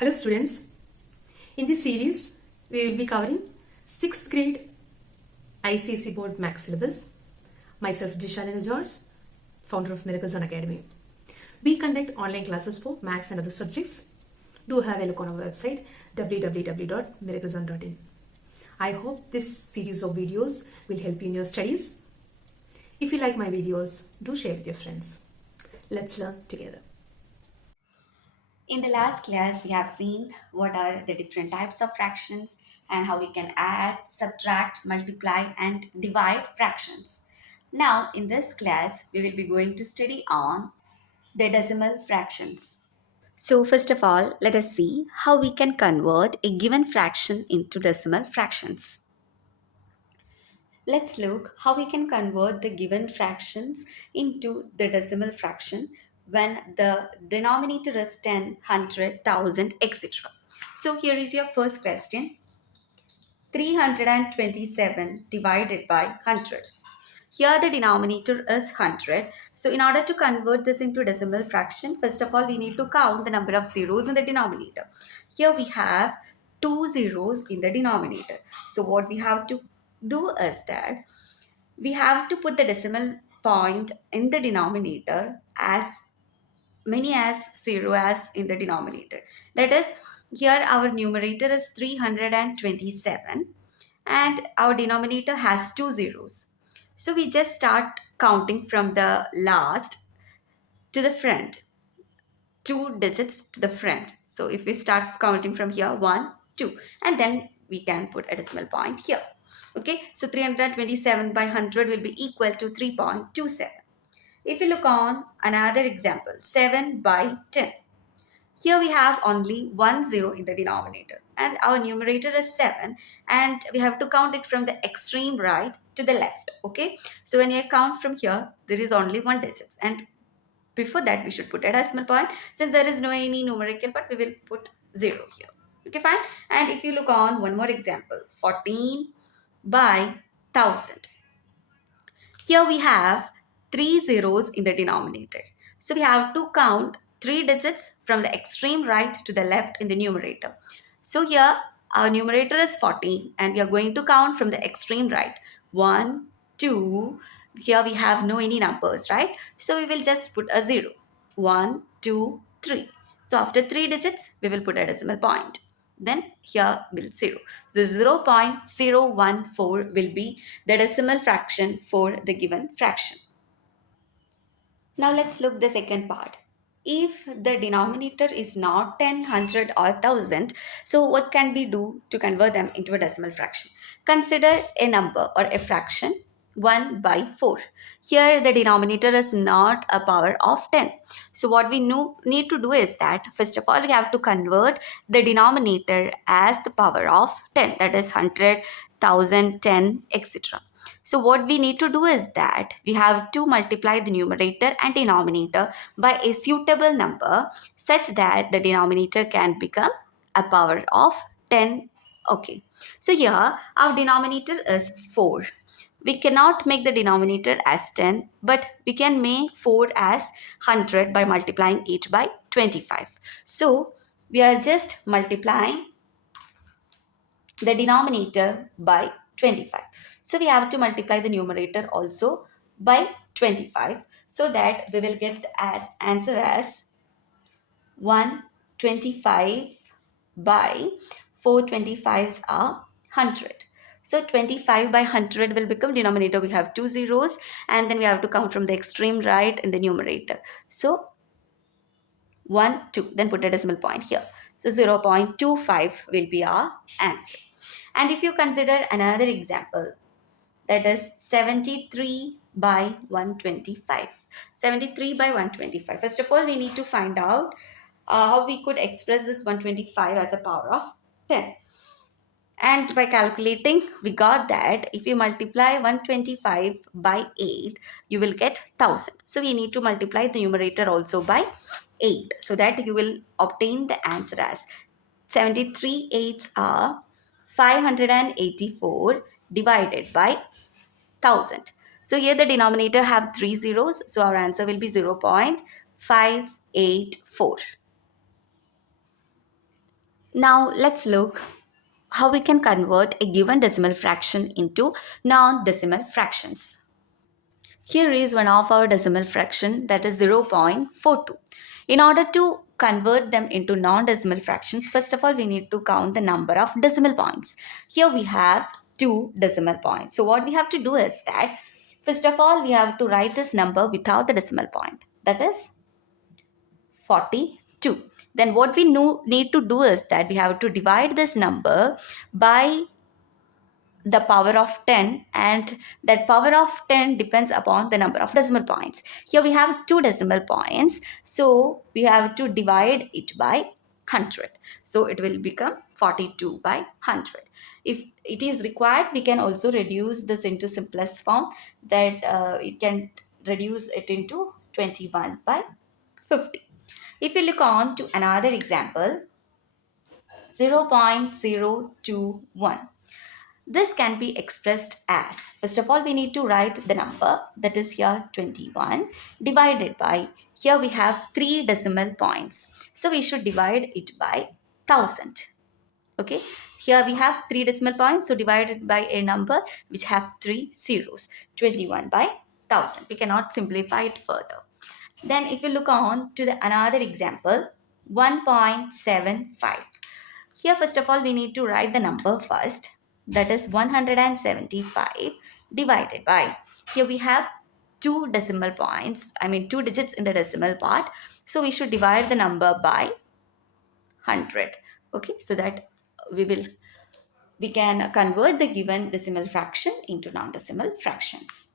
Hello students, in this series we will be covering 6th grade ICSE board max syllabus. Myself Jishalina George, founder of Miracles on Academy. We conduct online classes for max and other subjects. Do have a look on our website www.miracleson.in. I hope this series of videos will help you in your studies. If you like my videos, do share with your friends. Let's learn together. In the last class, we have seen what are the different types of fractions and how we can add, subtract, multiply, and divide fractions. Now, in this class, we will be going to study on the decimal fractions. So, first of all, let us see how we can convert a given fraction into decimal fractions. Let's look how we can convert the given fractions into the decimal fraction when the denominator is 10, 100, 1000, etc. So here is your first question. 327 divided by 100. Here the denominator is 100. So in order to convert this into decimal fraction, first of all we need to count the number of zeros in the denominator. Here we have 2 zeros in the denominator. So what we have to do is that we have to put the decimal point in the denominator as many as 0 as in the denominator. That is, here our numerator is 327 and our denominator has 2 zeros. So we just start counting from the last to the front, 2 digits to the front. So if we start counting from here, 1, 2, and then we can put a decimal point here. Okay, so 327 by 100 will be equal to 3.27. If you look on another example, 7 by 10. Here we have only 1 0 in the denominator and our numerator is 7 and we have to count it from the extreme right to the left. Okay, so when you count from here, there is only 1 digit and before that we should put a decimal point. Since there is no any numerical part, we will put 0 here. Okay, fine. And if you look on one more example, 14 by 1000. Here we have 3 zeros in the denominator. So we have to count 3 digits from the extreme right to the left in the numerator. So here our numerator is 14 and we are going to count from the extreme right. 1, 2, here we have no any numbers, right? So we will just put a 0. 1, 2, 3. So after 3 digits, we will put a decimal point. Then here will 0. So 0.014 will be the decimal fraction for the given fraction. Now let's look the second part. If the denominator is not 10, 100 or 1000, so what can we do to convert them into a decimal fraction? Consider a number or a fraction 1 by 4. Here the denominator is not a power of 10. So what we need to do is that first of all we have to convert the denominator as the power of 10, that is 100, 1000, 10, etc. So what we need to do is that we have to multiply the numerator and denominator by a suitable number such that the denominator can become a power of 10. Okay. So here our denominator is 4. We cannot make the denominator as 10, but we can make 4 as 100 by multiplying it by 25. So we are just multiplying the denominator by 25. So we have to multiply the numerator also by 25 so that we will get as answer as 125 by 425s are 100. So 25 by 100 will become denominator. We have 2 zeros and then we have to count from the extreme right in the numerator. So 1, 2, then put a decimal point here. So 0.25 will be our answer. And if you consider another example, that is 73 by 125. 73 by 125. First of all, we need to find out how we could express this 125 as a power of 10. And by calculating, we got that if you multiply 125 by 8, you will get 1000. So we need to multiply the numerator also by 8 so that you will obtain the answer as 73 eighths are 584 divided by 1000. So here the denominator have 3 zeros. So our answer will be 0.584. Now let's look how we can convert a given decimal fraction into non-decimal fractions. Here is one of our decimal fraction, that is 0.42. In order to convert them into non-decimal fractions, first of all we need to count the number of decimal points. Here we have 2 decimal points. So what we have to do is that first of all we have to write this number without the decimal point. That is 42. Then what we need to do is that we have to divide this number by the power of 10, and that power of 10 depends upon the number of decimal points. Here we have 2 decimal points, so we have to divide it by 100. So it will become 42 by 100. If it is required, we can also reduce this into simplest form, that it can reduce it into 21 by 50. If you look on to another example, 0.021. This can be expressed as, first of all, we need to write the number, that is here 21, divided by, here we have 3 decimal points. So we should divide it by 1000. Okay, here we have 3 decimal points, so divided by a number which have 3 zeros, 21 by 1000. We cannot simplify it further. Then if you look on to the another example, 1.75. Here, first of all, we need to write the number first. That is 175 divided by. Here we have 2 decimal points. I mean 2 digits in the decimal part. So we should divide the number by 100. Okay, so that we can convert the given decimal fraction into non-decimal fractions.